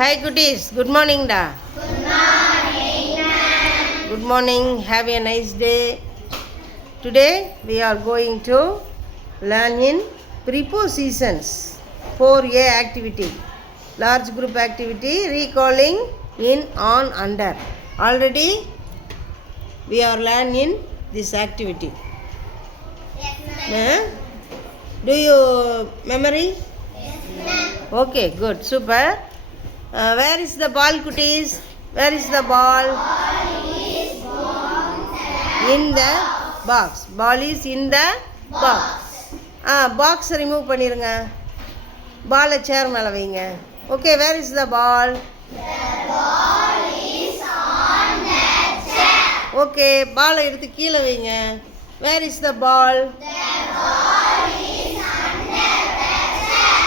Hi goodies, good morning da. Good morning. Good morning, have a nice day. Today we are going to learn in prepositions 4A activity. Large group activity, recalling in, on, under. Already we are learning this activity. Yes, Do you memory? ma'am. Okay, good, super. Where is the ball, cuties? Where is the ball? In the box. Ball is in the box. Box remove பண்ணிருங்க. Ball chair மேல வைங்க. Okay, where is the ball? The ball is on the chair. Okay, ball எடுத்து கீழ வைங்க. Where is the ball? The ball is under the chair.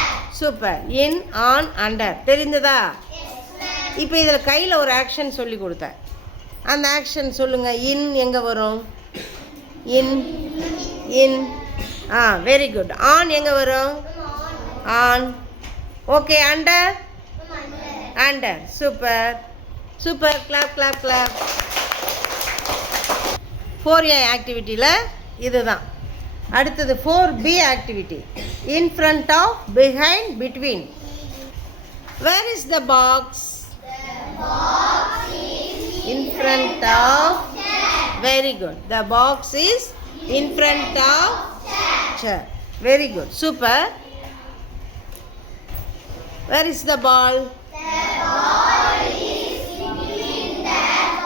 Super. In, on, under. தெரிந்ததா? Yes, ma'am. இப்போ இதில் கையில் ஒரு action சொல்லி கொடுத்தேன். அந்த ஆக்ஷன் சொல்லுங்கள். இன் எங்கே வரும்? In in very good. On எங்கே வரும்? On. Okay, under under. Super super. Clap clap clap. 4A ஆக்டிவிட்டியில் இதுதான். அடுத்தது 4B activity. In front of, behind, between. Where is the box? In front of. Very good. The box is in front of chair. Very good. Super. Where is the ball? The ball is between the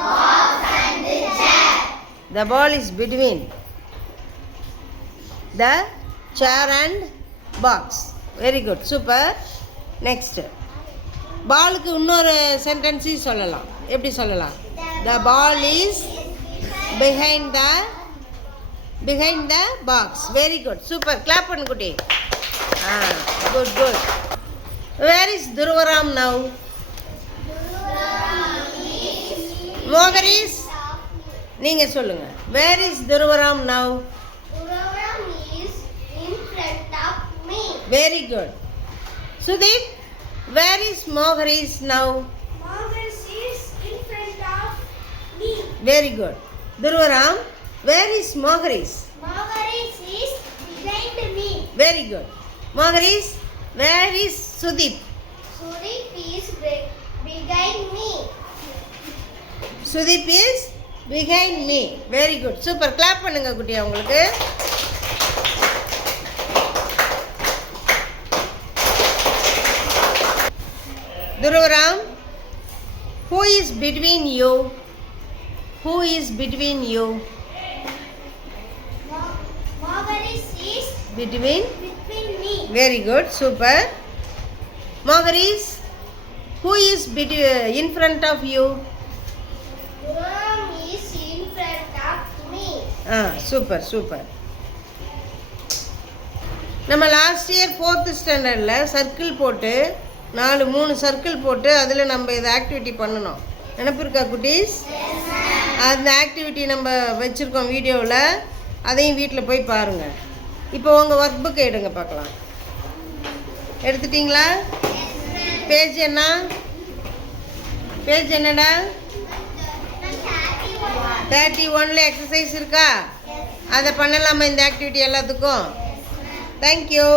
box and the chair. The ball is between the chair and box. Very good. Super. Next. பாலுக்கு இன்னொரு சென்டென்ஸையும் சொல்லலாம். எப்படி சொல்லலாம்? The ball is behind the box. Very good. Super. Clap பண்ணு குட்டி. Good good. Where is Dhruvaram now? மோகரிஸ் நீங்கள் சொல்லுங்கள். Where is Dhruvaram now? Dhruvaram is in front of me. Very good. Sudeep, where is Moharis now? Moharis is in front of me. Very good. Dhruvaram, where is Moharis? Moharis is behind me. Very good. Moharis, where is Sudeep? Sudeep is behind me. Sudeep is behind me. Very good. Super. Clap பண்ணுங்க குட்டியா உங்களுக்கு. Dhruvaram, who is between you? Who is between you? Moharis is Between. between me. Very good. Super. Moharis, who is in front of you? Dhruvaram is in front of me. Super super. நம்ம last year 4th ஸ்டாண்டர்டில் circle போட்டு 3 circle போட்டு அதில் நம்ம இதை activity பண்ணணும். நினப்பு இருக்கா குட்டீஸ்? அந்த ஆக்டிவிட்டி நம்ம வச்சுருக்கோம் வீடியோவில். அதையும் வீட்டில் போய் பாருங்கள். இப்போ உங்கள் ஒர்க் புக்கை எடுங்க பார்க்கலாம். எடுத்துட்டிங்களா? பேஜ் என்ன? பேஜ் என்னடா? 31ல் எக்ஸசைஸ் இருக்கா? அதை பண்ணலாமா இந்த ஆக்டிவிட்டி எல்லாத்துக்கும்? தேங்க்யூ.